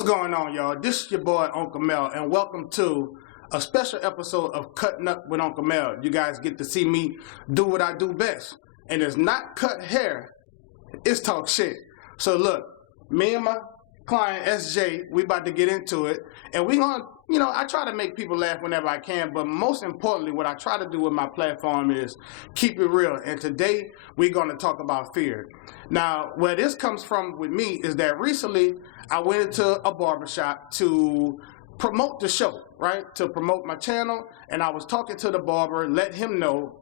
What's going on, y'all? This is your boy Unkle Mel, and welcome to a special episode of Cutting Up with Unkle Mel. You guys get to see me do what I do best, and it's not cut hair, it's talk shit. So look, me and my client SJ, we about to get into it, and we gonna, I try to make people laugh whenever I can, but most importantly, what I try to do with my platform is keep it real. And today we're gonna talk about fear. Now, where this comes from with me is that recently I went into a barbershop to promote the show, right? To promote my channel, and I was talking to the barber, let him know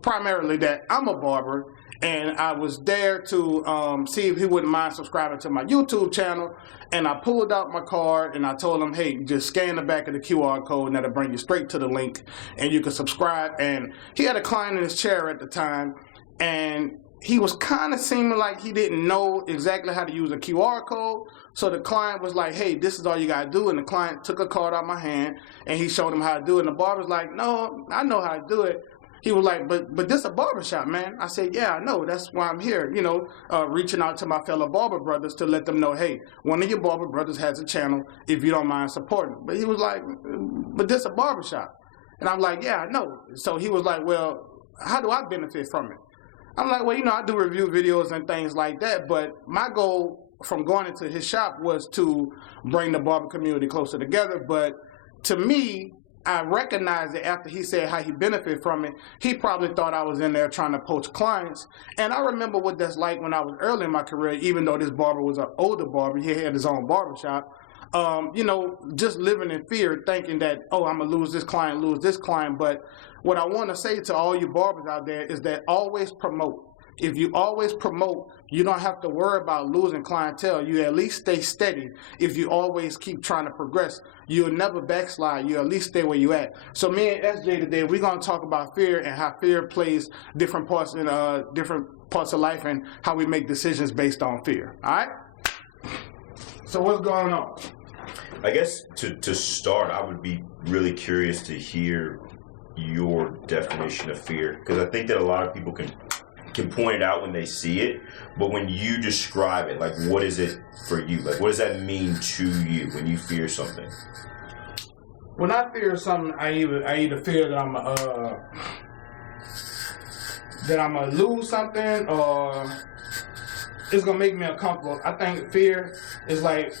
primarily that I'm a barber, and I was there to see if he wouldn't mind subscribing to my YouTube channel. And I pulled out my card and I told him, hey, just scan the back of the QR code and that'll bring you straight to the link and you can subscribe. And he had a client in his chair at the time, and he was kind of seeming like he didn't know exactly how to use a QR code. So the client was like, hey, this is all you got to do. And the client took a card out of my hand and he showed him how to do it. And the barber's like, no, I know how to do it. He was like, but this a barbershop, man. I said, yeah, I know. That's why I'm here, reaching out to my fellow barber brothers to let them know, hey, one of your barber brothers has a channel if you don't mind supporting. But he was like, but this a barbershop. And I'm like, yeah, I know. So he was like, well, how do I benefit from it? I'm like, well, I do review videos and things like that, but my goal from going into his shop was to bring the barber community closer together. But to me, I recognized that after he said how he benefited from it, he probably thought I was in there trying to poach clients. And I remember what that's like when I was early in my career, even though this barber was an older barber, he had his own barbershop. Just living in fear, thinking that, oh, I'm going to lose this client. But what I want to say to all you barbers out there is that always promote. If you always promote, you don't have to worry about losing clientele. You at least stay steady. If you always keep trying to progress, you'll never backslide. You at least stay where you at. So me and SJ today, we're going to talk about fear and how fear plays different parts in different parts of life and how we make decisions based on fear. All right? So what's going on? I guess to start, I would be really curious to hear your definition of fear, because I think that a lot of people can point it out when they see it, but when you describe it, like, what is it for you? Like, what does that mean to you when you fear something? When I fear something, I either fear that I'm gonna lose something, or it's gonna make me uncomfortable. I think fear is like,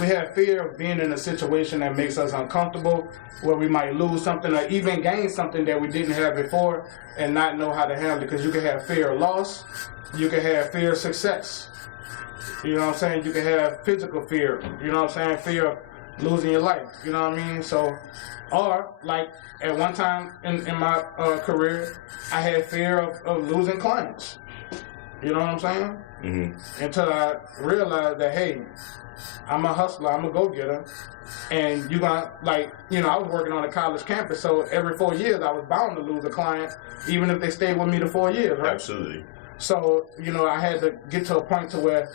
we have fear of being in a situation that makes us uncomfortable, where we might lose something or even gain something that we didn't have before and not know how to handle it. Because you can have fear of loss, you can have fear of success. You know what I'm saying? You can have physical fear. You know what I'm saying? Fear of losing your life. You know what I mean? So, or like at one time in my career, I had fear of losing clients. You know what I'm saying? Mm-hmm. Until I realized that, hey, I'm a hustler, I'm a go-getter, and you're gonna, I was working on a college campus, so every 4 years I was bound to lose a client, even if they stayed with me the 4 years, right? Absolutely. So, I had to get to a point to where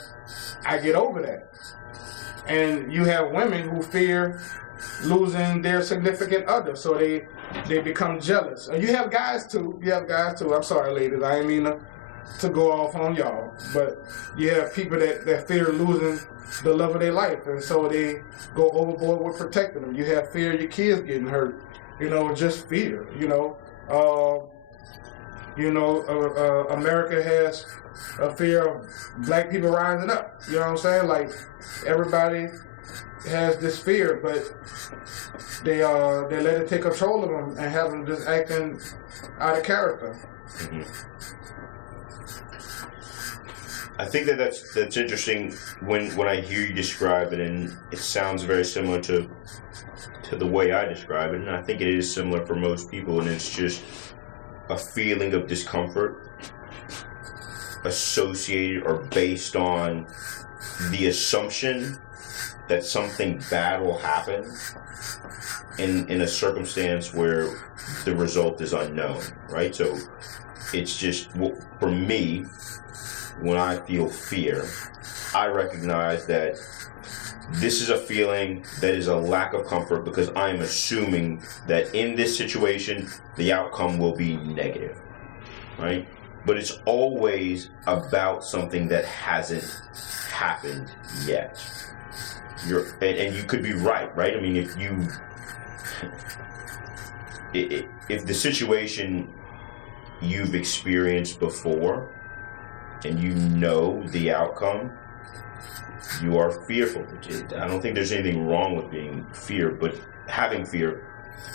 I get over that. And you have women who fear losing their significant other, so they become jealous. And you have guys too. I'm sorry, ladies, I ain't mean to go off on y'all, but you have people that fear losing the love of their life, and so they go overboard with protecting them. You have fear of your kids getting hurt, just fear. America has a fear of black people rising up. You know what I'm saying? Like, everybody has this fear, but they let it take control of them and have them just acting out of character. Mm-hmm. I think that's interesting when I hear you describe it, and it sounds very similar to the way I describe it, and I think it is similar for most people, and it's just a feeling of discomfort associated or based on the assumption that something bad will happen in a circumstance where the result is unknown, right? So it's just, for me, when I feel fear, I recognize that this is a feeling that is a lack of comfort, because I am assuming that in this situation, the outcome will be negative, right? But it's always about something that hasn't happened yet. and you could be right? I mean, if the situation you've experienced before and you know the outcome, you are fearful. I don't think there's anything wrong with having fear,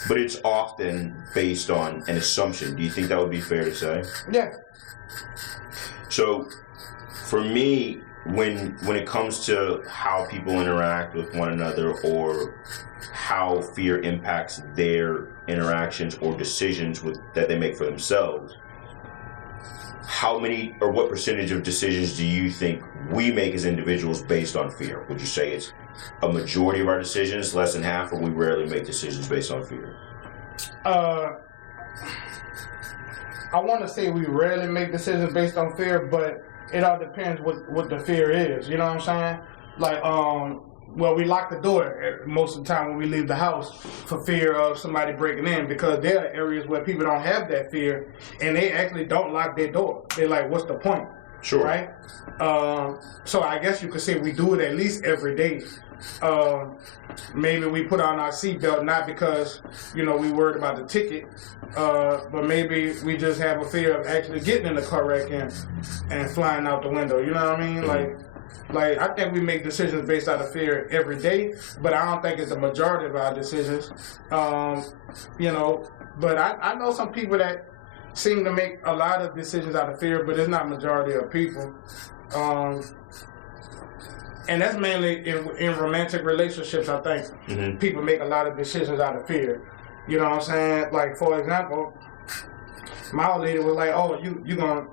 but it's often based on an assumption. Do you think that would be fair to say? Yeah. So, for me, when it comes to how people interact with one another or how fear impacts their interactions or decisions that they make for themselves, how many or what percentage of decisions do you think we make as individuals based on fear? Would you say it's a majority of our decisions, less than half, or we rarely make decisions based on fear? I want to say we rarely make decisions based on fear, but it all depends what the fear is. You know what I'm saying? Like, well, we lock the door most of the time when we leave the house for fear of somebody breaking in, because there are areas where people don't have that fear and they actually don't lock their door. They're like, what's the point? Sure. Right? So I guess you could say we do it at least every day. Maybe we put on our seatbelt not because, we worried about the ticket, but maybe we just have a fear of actually getting in the car wreck and flying out the window. You know what I mean? Mm-hmm. Like I think we make decisions based out of fear every day, but I don't think it's the majority of our decisions. But I know some people that seem to make a lot of decisions out of fear, but it's not majority of people. And that's mainly in romantic relationships, I think. Mm-hmm. People make a lot of decisions out of fear. You know what I'm saying? Like, for example, my old lady was like, oh, you gonna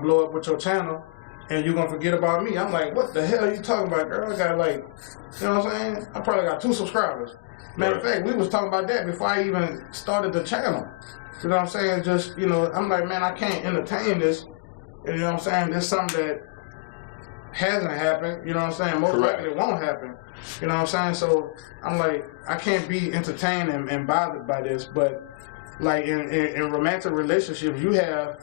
blow up with your channel and you gonna forget about me. I'm like, what the hell are you talking about, girl? I got you know what I'm saying? I probably got 2 subscribers. Matter of fact, we was talking about that before I even started the channel. You know what I'm saying? Just, I'm like, man, I can't entertain this. You know what I'm saying? This is something that hasn't happened. You know what I'm saying? Most likely it won't happen. You know what I'm saying? So I'm like, I can't be entertained and bothered by this. But like in romantic relationships, you have,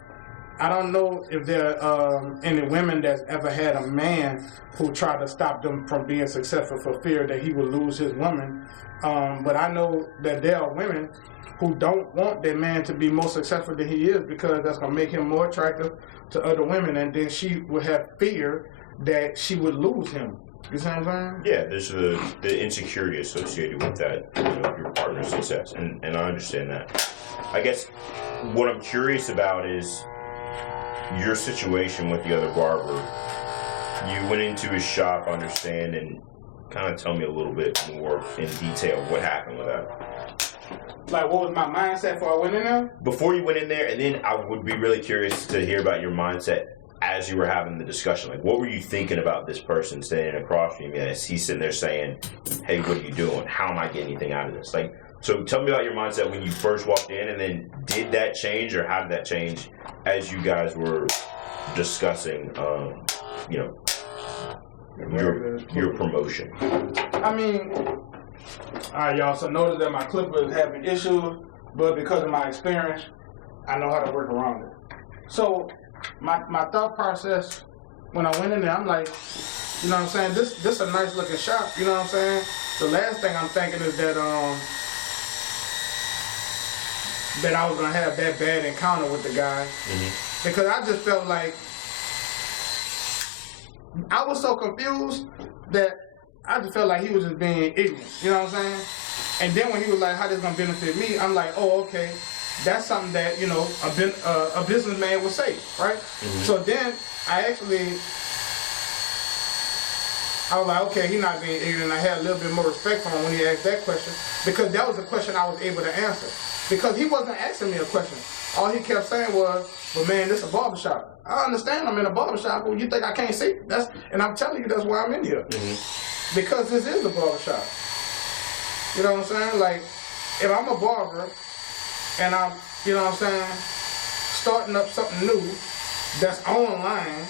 I don't know if there are any women that's ever had a man who tried to stop them from being successful for fear that he would lose his woman. But I know that there are women who don't want their man to be more successful than he is, because that's going to make him more attractive to other women, and then she would have fear that she would lose him. You see what I'm saying? Yeah, there's the insecurity associated with that, your partner's success, and I understand that. I guess what I'm curious about is your situation with the other barber. You went into his shop, understand, and kind of tell me a little bit more in detail what happened with that. Like, what was my mindset before I went in there? Before you went in there, and then I would be really curious to hear about your mindset as you were having the discussion. Like, what were you thinking about this person standing across from you as he's sitting there saying, hey, what are you doing? How am I getting anything out of this? Like, so tell me about your mindset when you first walked in, and then did that change, or how did that change as you guys were discussing, your promotion? I mean, all right, y'all, so notice that my clipper is having issues, but because of my experience, I know how to work around it. So my thought process when I went in there, I'm like, you know what I'm saying, this is a nice looking shop, you know what I'm saying? The last thing I'm thinking is that that I was gonna have that bad encounter with the guy. Mm-hmm. Because I just felt like I was so confused that I just felt like he was just being ignorant, you know what I'm saying? And then when he was like, how this gonna benefit me, I'm like, oh, okay. That's something that, a businessman would say, right? Mm-hmm. So then I was like, okay, he's not being ignorant. I had a little bit more respect for him when he asked that question, because that was a question I was able to answer. Because he wasn't asking me a question. All he kept saying was, but man, this is a barbershop. I understand I'm in a barbershop, but you think I can't see? And I'm telling you, that's why I'm in here. Mm-hmm. Because this is a barbershop. You know what I'm saying? Like, if I'm a barber, and I'm, you know what I'm saying, starting up something new that's online,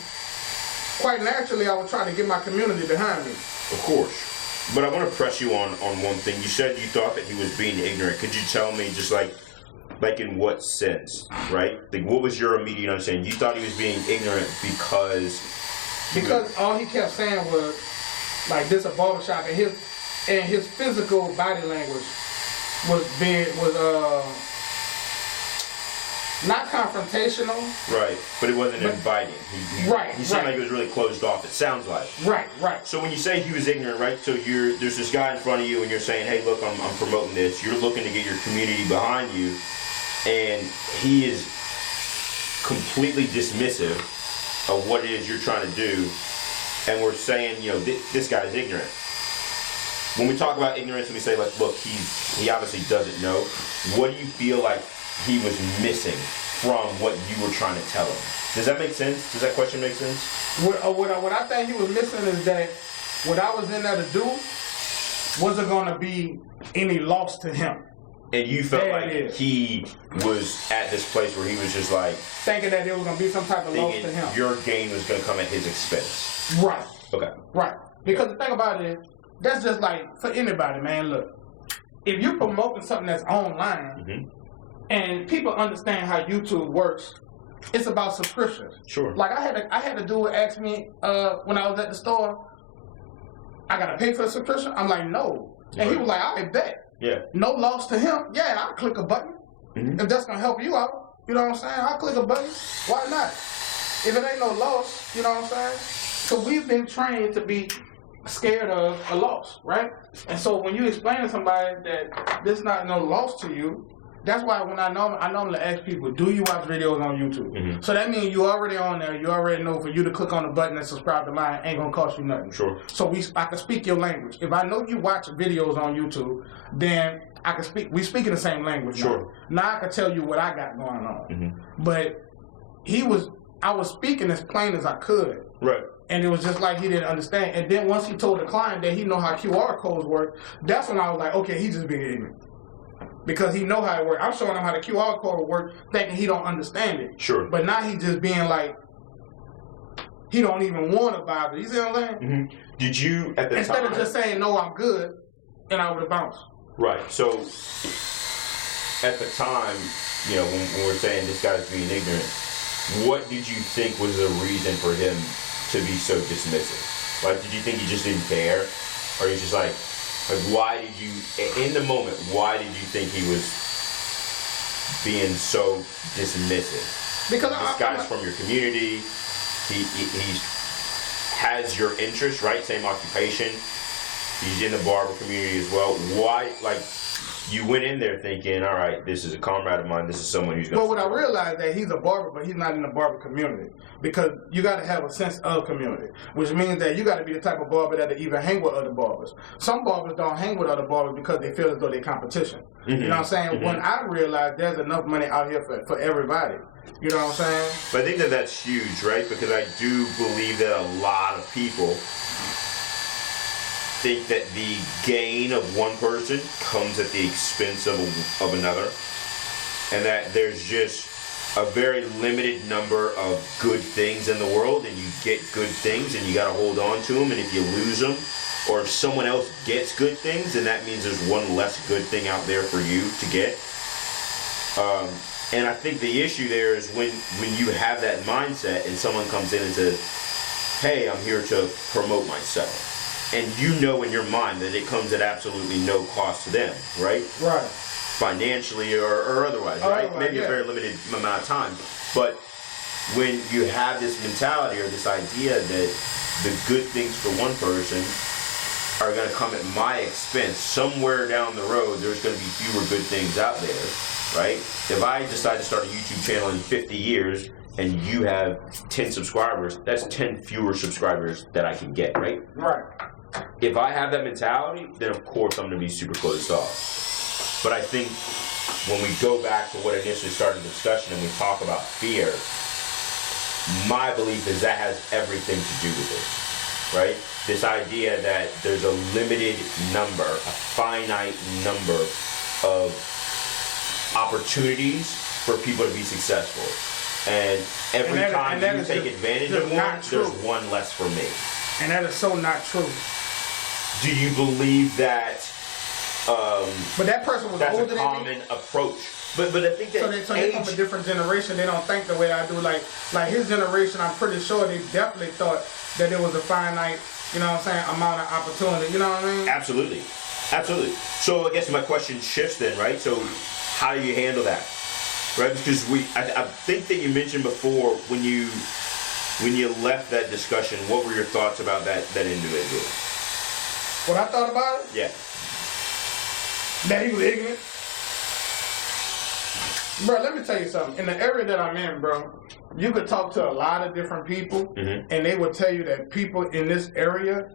quite naturally I would try to get my community behind me. Of course. But I want to press you on one thing. You said you thought that he was being ignorant. Could you tell me just like in what sense, right? Like, what was your immediate understanding? You thought he was being ignorant because all he kept saying was, like, this a barbershop, and and his physical body language was not confrontational. Right, but it wasn't inviting. He seemed like he was really closed off, it sounds like. Right. So when you say he was ignorant, right, so there's this guy in front of you and you're saying, hey, look, I'm promoting this. You're looking to get your community behind you, and he is completely dismissive of what it is you're trying to do, and we're saying, this guy's ignorant. When we talk about ignorance and we say, like, look, he obviously doesn't know, what do you feel like he was missing from what you were trying to tell him? Does that make sense? Does that question make sense? What I think he was missing is that what I was in there to do wasn't going to be any loss to him. And you felt like he was at this place where he was just like... thinking that there was going to be some type of loss to him. Your gain was going to come at his expense. Right. Okay. Right. Because the thing about it is, that's just like, for anybody, man, look. If you're promoting something that's online, and people understand how YouTube works, it's about subscriptions. Sure. Like I had a dude ask me when I was at the store, I gotta pay for the subscription? I'm like, no. And he was like, I bet. Yeah. No loss to him. Yeah, I'll click a button. If that's gonna help you out. You know what I'm saying? I'll click a button. Why not? If it ain't no loss, you know what I'm saying? So we've been trained to be scared of a loss, right? And so when you explain to somebody that this not no loss to you, that's why when I normally ask people, do you watch videos on YouTube? So that means you already on there. You already know for you to click on the button and subscribe to mine ain't gonna cost you nothing. Sure. So I can speak your language. If I know you watch videos on YouTube, then I can speak. We speak in the same language. Sure. Now I can tell you what I got going on. But I was speaking as plain as I could. Right. And it was just like he didn't understand. And then once he told the client that he know how QR codes work, that's when I was like, okay, he's just being ignorant. Because he know how it works. I'm showing him how the QR code work, thinking he don't understand it. Sure. But now he just being like, he don't even want to bother. You see what I'm saying? Did you, at the Instead time... of just saying, no, I'm good, and I would have bounced. Right. So, at the time, when we're saying this guy's being ignorant, what did you think was the reason for him to be so dismissive? Like, did you think he just didn't care? Or he's just like, why did you, in the moment, why did you think he was being so dismissive? Because this guy's from your community, he has your interest, right? Same occupation. He's in the barber community as well. Why, you went in there thinking, all right, this is a comrade of mine, this is someone who's going to... Well, what I realized that he's a barber, but he's not in the barber community. Because you got to have a sense of community, which means that you got to be the type of barber that even hang with other barbers. Some barbers don't hang with other barbers because they feel as though they're competition. You know what I'm saying? When I realized there's enough money out here for everybody. You know what I'm saying? But I think that's huge, right? Because I do believe that a lot of people think that the gain of one person comes at the expense of another, and that there's just a very limited number of good things in the world, and you get good things and you got to hold on to them, and if you lose them, or if someone else gets good things, then that means there's one less good thing out there for you to get. And I think the issue there is when you have that mindset and someone comes in and says, hey, I'm here to promote myself. And you know in your mind that it comes at absolutely no cost to them, right? Right. Financially or otherwise, right? Maybe a very limited amount of time. But when you have this mentality or this idea that the good things for one person are going to come at my expense, somewhere down the road there's going to be fewer good things out there, right? If I decide to start a YouTube channel in 50 years and you have 10 subscribers, that's 10 fewer subscribers that I can get, right? Right. If I have that mentality, then of course I'm going to be super closed off. But I think when we go back to what initially started the discussion and we talk about fear, my belief is that has everything to do with it, right? This idea that there's a limited number, a finite number of opportunities for people to be successful. And every time you take advantage of one, there's one less for me. And that is so not true. Do you believe that but that person was that's older a common approach? But I think that so they from a different generation. They don't think the way I do. Like his generation, I'm pretty sure they definitely thought that there was a finite you know what I'm saying, amount of opportunity, you know what I mean? Absolutely. Absolutely. So I guess my question shifts then, right? So how do you handle that? Right? Because I think that you mentioned before when you left that discussion, what were your thoughts about that individual? What I thought about it? Yeah. That he was ignorant. Bro, let me tell you something. In the area that I'm in, bro, you could talk to a lot of different people, and they will tell you that people in this area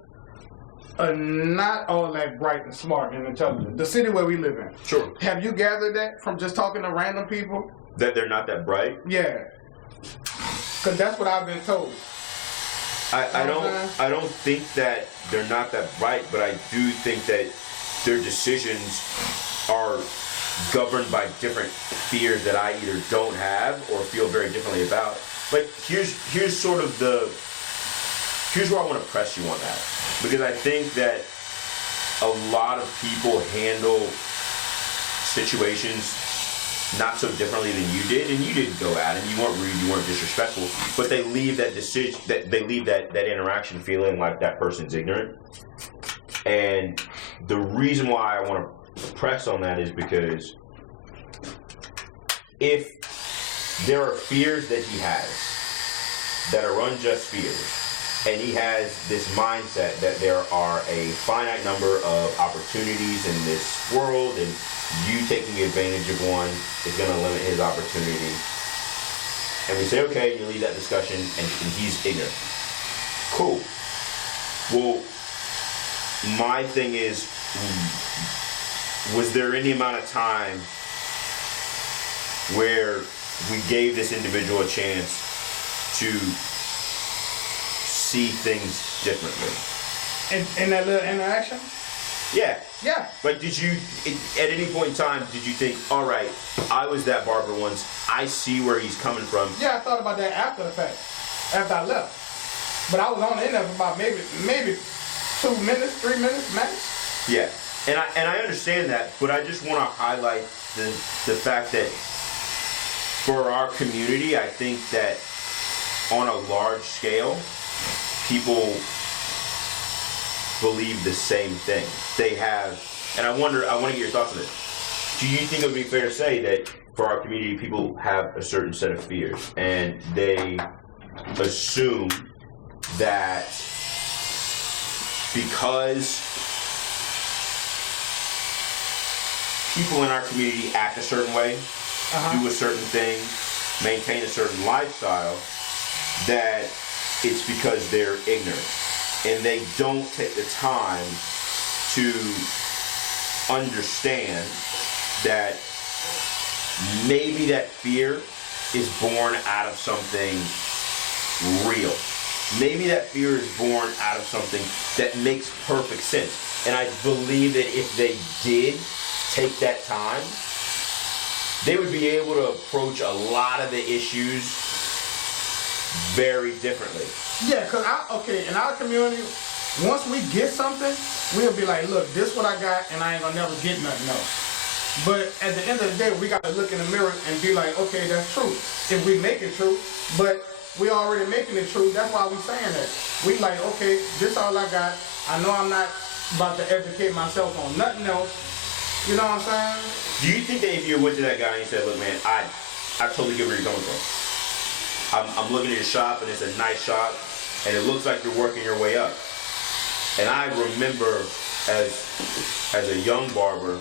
are not all that bright and smart and intelligent. The city where we live in. Sure. Have you gathered that from just talking to random people? That they're not that bright? Yeah. Because that's what I've been told. I don't think that they're not that bright, but I do think that their decisions are governed by different fears that I either don't have or feel very differently about. But here's where I want to press you on that, because I think that a lot of people handle situations not so differently than you did, and you didn't go at it, and you weren't rude, you weren't disrespectful, but they leave that decision, they leave that interaction feeling like that person's ignorant. And the reason why I want to press on that is because if there are fears that he has that are unjust fears, and he has this mindset that there are a finite number of opportunities in this world, and you taking advantage of one is going to limit his opportunity. And we say, okay, you leave that discussion, and he's ignorant. Cool. Well, my thing is, was there any amount of time where we gave this individual a chance to see things differently? In that little interaction? Yeah. Yeah. Like, did you, at any point in time, did you think, all right, I was that barber once, I see where he's coming from? Yeah, I thought about that after the fact, after I left. But I was on the internet for about maybe 2 minutes, 3 minutes max. Yeah. And I understand that, but I just want to highlight the fact that for our community, I think that on a large scale, people believe the same thing. They have, and I want to get your thoughts on this. Do you think it would be fair to say that for our community, people have a certain set of fears, and they assume that because people in our community act a certain way, do a certain thing, maintain a certain lifestyle, that it's because they're ignorant, and they don't take the time to understand that maybe that fear is born out of something real. Maybe that fear is born out of something that makes perfect sense. And I believe that if they did take that time, they would be able to approach a lot of the issues very differently. Yeah, because in our community, once we get something, we'll be like, look, this what I got, and I ain't gonna never get nothing else. But at the end of the day, we gotta look in the mirror and be like, okay, that's true. If we make it true, but we already making it true, that's why we saying that. We like, okay, this all I got. I know I'm not about to educate myself on nothing else. You know what I'm saying? Do you think that if you went to that guy and you said, look, man, I totally get where you're coming from. I'm looking at your shop, and it's a nice shop, and it looks like you're working your way up. And I remember as a young barber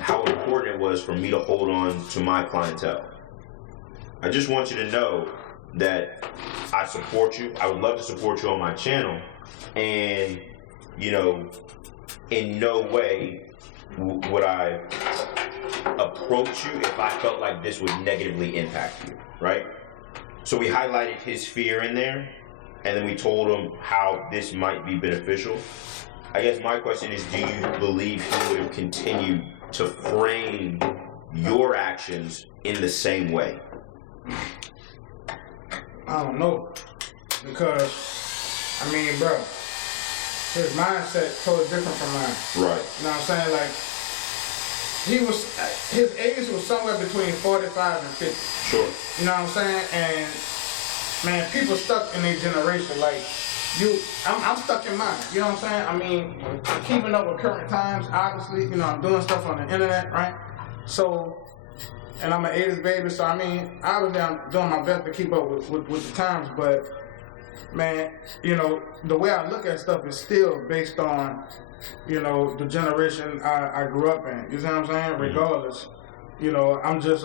how important it was for me to hold on to my clientele. I just want you to know that I support you. I would love to support you on my channel, and in no way would I approach you if I felt like this would negatively impact you, right? So we highlighted his fear in there, and then we told him how this might be beneficial. I guess my question is, do you believe he would have continued to frame your actions in the same way? I don't know, because, bro, his mindset totally different from mine. Right. You know what I'm saying? Like, his age was somewhere between 45 and 50. Sure. You know what I'm saying? And, man, people stuck in their generation. Like, I'm stuck in mine. You know what I'm saying? I mean, keeping up with current times, obviously, you know, I'm doing stuff on the internet, right? So, and I'm an 80s baby, so I mean, obviously I'm doing my best to keep up with the times, but man, you know, the way I look at stuff is still based on, you know, the generation I grew up in. You see what I'm saying? Regardless, you know, I'm just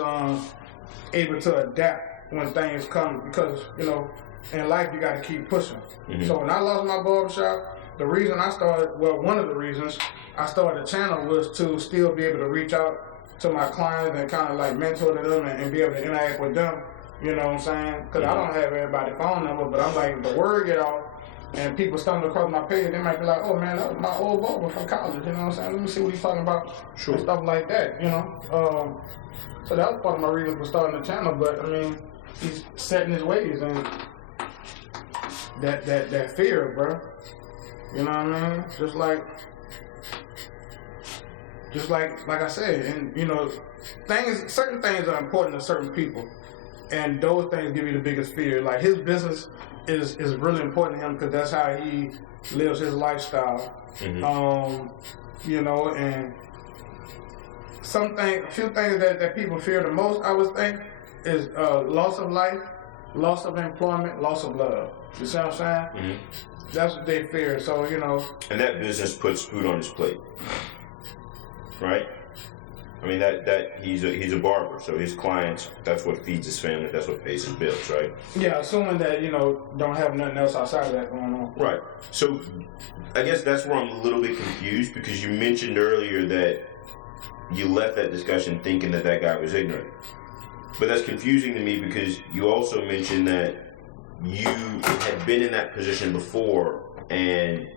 able to adapt when things come because, you know, in life you got to keep pushing. So when I lost my barbershop, the reason I started, well, one of the reasons I started the channel was to still be able to reach out to my clients and kind of like mentor to them and be able to interact with them. You know what I'm saying? Because I don't have everybody's phone number, but I'm like, the word get out and people stumble across my page, they might be like, oh man, that was my old barber from college. You know what I'm saying? Let me see what he's talking about. Sure. And stuff like that, you know? So that was part of my reason for starting the channel, but I mean, he's setting his ways and that fear, bro. You know what I mean? Just like I said, and you know, certain things are important to certain people, and those things give you the biggest fear. Like his business is really important to him because that's how he lives his lifestyle. You know, and a few things that people fear the most, I would think, is loss of life, loss of employment, loss of love. You see what I'm saying? That's what they fear. So, you know. And that business puts food on his plate, right? I mean, that he's a barber, so his clients, that's what feeds his family, that's what pays his bills, right? Yeah, assuming that, you know, don't have nothing else outside of that going on. Right. So, I guess that's where I'm a little bit confused because you mentioned earlier that you left that discussion thinking that guy was ignorant. But that's confusing to me because you also mentioned that you had been in that position before and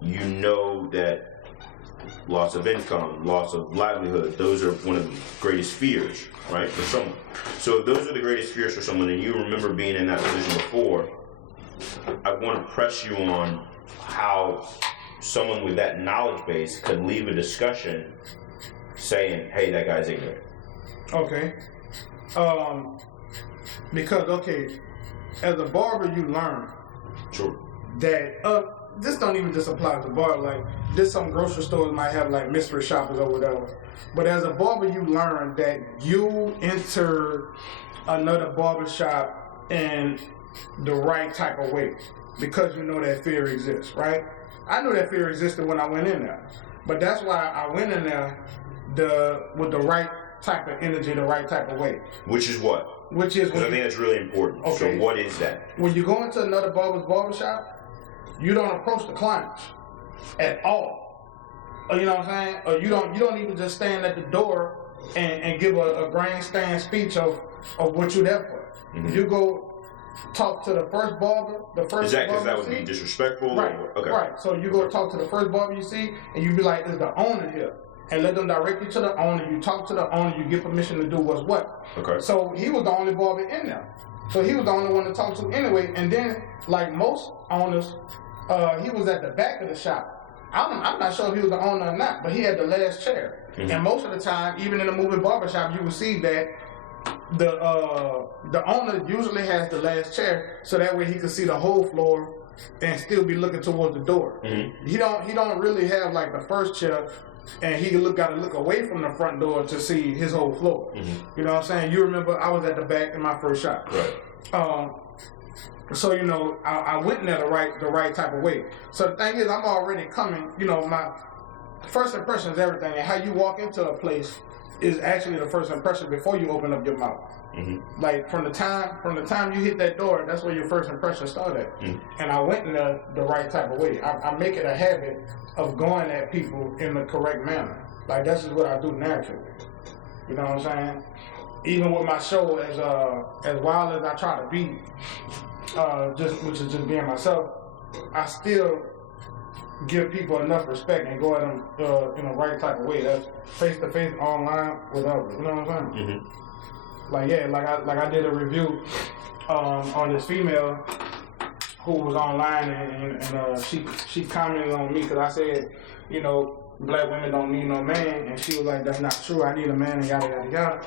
you know that loss of income, loss of livelihood, those are one of the greatest fears, right, for someone. So if those are the greatest fears for someone and you remember being in that position before, I want to press you on how someone with that knowledge base could leave a discussion saying, hey, that guy's ignorant. Okay. Because, okay, as a barber, you learn that this don't even just apply to barber. Like, some grocery stores might have like mystery shoppers or whatever. But as a barber, you learn that you enter another barber shop in the right type of way because you know that fear exists, right? I knew that fear existed when I went in there, but that's why I went in there with the right type of energy, the right type of way. Which is what? Which is because I think that's really important. Okay. So what is that? When you go into another barbershop, you don't approach the clients at all. You know what I'm saying? Or you don't even just stand at the door and give a grandstand speech of what you're there for. You go talk to the first barber, Is that because that would be disrespectful? Right. Okay. Right. So you go talk to the first barber you see, and you be like, "Is the owner here?" And let them direct you to the owner. You talk to the owner. You get permission to do what's what. Okay. So he was the only barber in there. So he was the only one to talk to anyway. And then, like most owners, he was at the back of the shop. I'm not sure if he was the owner or not, but he had the last chair. And most of the time, even in a moving barbershop, you will see that the owner usually has the last chair, so that way he can see the whole floor and still be looking towards the door. He don't really have like the first chair, and he gotta look away from the front door to see his whole floor. You know what I'm saying? You remember I was at the back in my first shop. Right. So, you know, I went in there the right type of way. So the thing is, I'm already coming, you know, my first impression is everything. And how you walk into a place is actually the first impression before you open up your mouth. Like from the time you hit that door, that's where your first impression started. And I went in there the right type of way. I make it a habit of going at people in the correct manner. Like that's just what I do naturally. You know what I'm saying? Even with my show, as wild as I try to be, which is just being myself, I still give people enough respect and go at them in the right type of way. That's face to face, online, whatever. You know what I'm saying? Like I did a review on this female who was online and she commented on me because I said, you know, black women don't need no man, and she was like, that's not true. I need a man, and yada yada yada.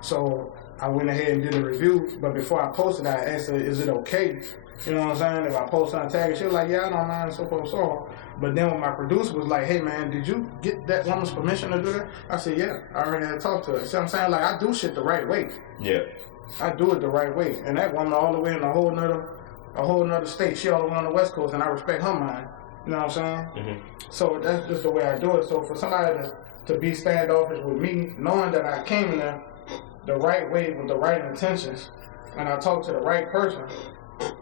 So I went ahead and did a review, but before I posted, I asked her, is it okay You know what I'm saying? If I post on tag, she was like, yeah, I don't mind, so forth, so on. But then when my producer was like, hey man, did you get that woman's permission to do that? I said, yeah, I already had talked to her. See what I'm saying? Like, I do shit the right way. Yeah. I do it the right way. And that woman all the way in a whole nother state. She all the way on the West Coast, and I respect her mind. You know what I'm saying? Mm-hmm. So that's just the way I do it. So for somebody to be standoffish with me, knowing that I came in there the right way with the right intentions, and I talked to the right person,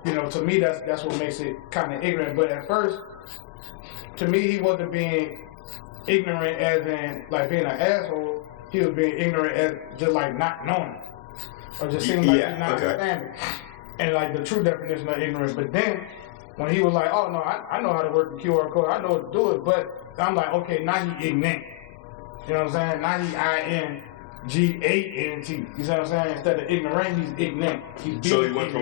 you know, to me that's what makes it kind of ignorant. But at first, to me, he wasn't being ignorant as in like being an asshole. He was being ignorant as just like not knowing, or just seeming like he's not understanding. And like the true definition of ignorance. But then when he was like, oh no, I know how to work the QR code, I know what to do it, but I'm like, okay, now he ignorant. You know what I'm saying? Now he INGANT. You see what I'm saying? Instead of ignorant, he's ignorant. So he went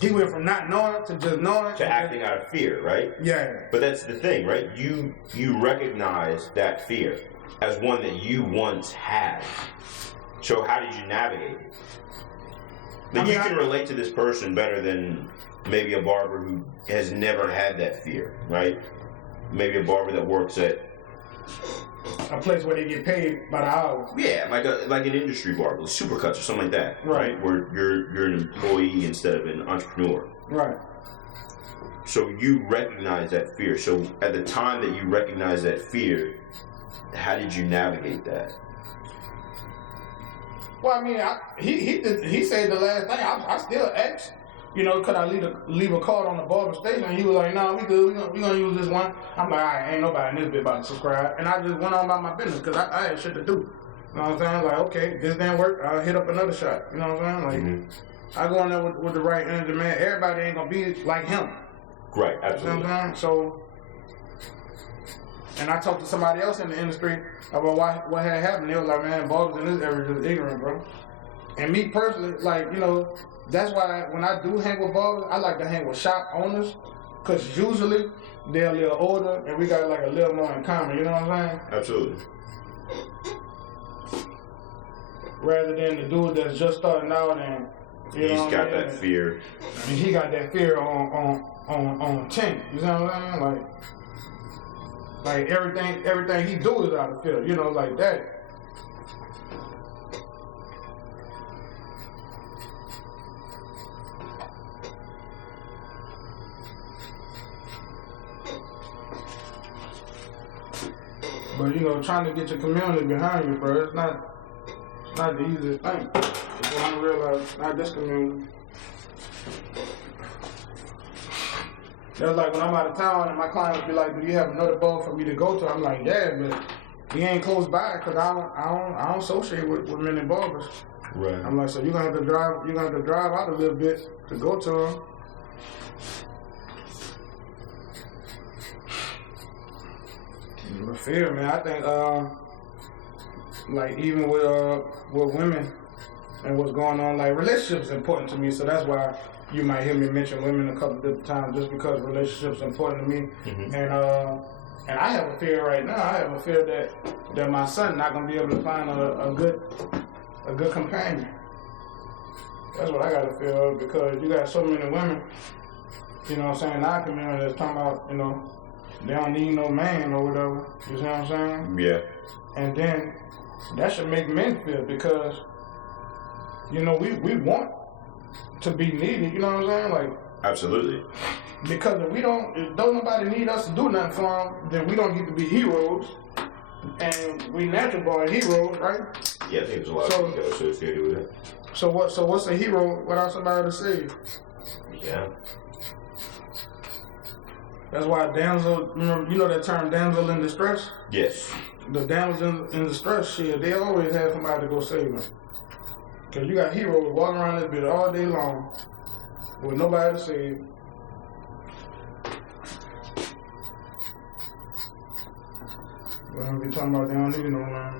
he went from not knowing to just knowing to acting out of fear, right? Yeah. But that's the thing, right? You recognize that fear as one that you once had. So how did you navigate it? Like, you can relate to this person better than maybe a barber who has never had that fear, right? Maybe a barber that works at a place where they get paid by the hour. Yeah, like an industry barber, Supercuts or something like that, right? Where you're an employee instead of an entrepreneur. Right. So you recognize that fear. So at the time that you recognize that fear, how did you navigate that? Well, I mean, he said the last thing. I still asked, you know, could I leave a card on the barber station? And he was like, no, we good. We gonna use this one. I'm like, all right, ain't nobody in this bit about to subscribe. And I just went on about my business because I had shit to do. You know what I'm saying? Like, okay, this didn't work. I'll hit up another shot. You know what I'm saying? Like, I go in there with the right energy, man. Everybody ain't gonna be like him. Right, absolutely. You know what I'm saying? So, and I talked to somebody else in the industry about what had happened. They was like, man, barbers in this area are just ignorant, bro. And me personally, like, you know, that's why when I do hang with barbers, I like to hang with shop owners, because usually they're a little older and we got like a little more in common, you know what I'm saying? Absolutely. Rather than the dude that's just starting out and, you know, he's got that fear. And he got that fear on 10, you know what I'm saying? Like everything he do is out of fear, you know, like that. But you know, trying to get your community behind you, bro, it's not the easiest thing. It's what I realize, not this community. That's like when I'm out of town and my clients be like, do you have another bar for me to go to? I'm like, yeah, but he ain't close by because I don't associate with many barbers. Right. I'm like, so you're gonna have to drive out a little bit to go to him. The fear, man. I think like even with women and what's going on, like relationships is important to me, so that's why you might hear me mention women a couple different times, just because relationships are important to me. Mm-hmm. And I have a fear right now. I have a fear that my son not gonna be able to find a good companion. That's what I got a fear of, because you got so many women, you know what I'm saying, in our community that's talking about, you know, they don't need no man or whatever. You see what I'm saying? Yeah. And then that should make men feel, because, you know, we want to be needed, you know what I'm saying? Like, absolutely. Because if don't nobody need us to do nothing for them, then we don't get to be heroes. And we natural born heroes, right? Yeah, I think there's a lot of things associated with it. So what's a hero without somebody to save? Yeah. That's why damsel, you know that term damsel in distress? Yes. The damsel in distress, shit, they always have somebody to go save them. Because you got heroes walking around this bitch all day long with nobody to save. But we talking about they don't need no man.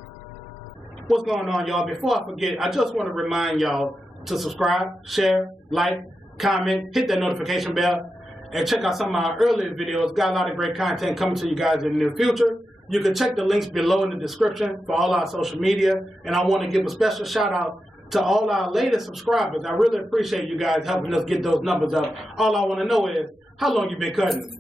What's going on, y'all? Before I forget, I just want to remind y'all to subscribe, share, like, comment, hit that notification bell, and check out some of our earlier videos. Got a lot of great content coming to you guys in the near future. You can check the links below in the description for all our social media. And I want to give a special shout out to all our latest subscribers. I really appreciate you guys helping us get those numbers up. All I want to know is, how long you been cutting?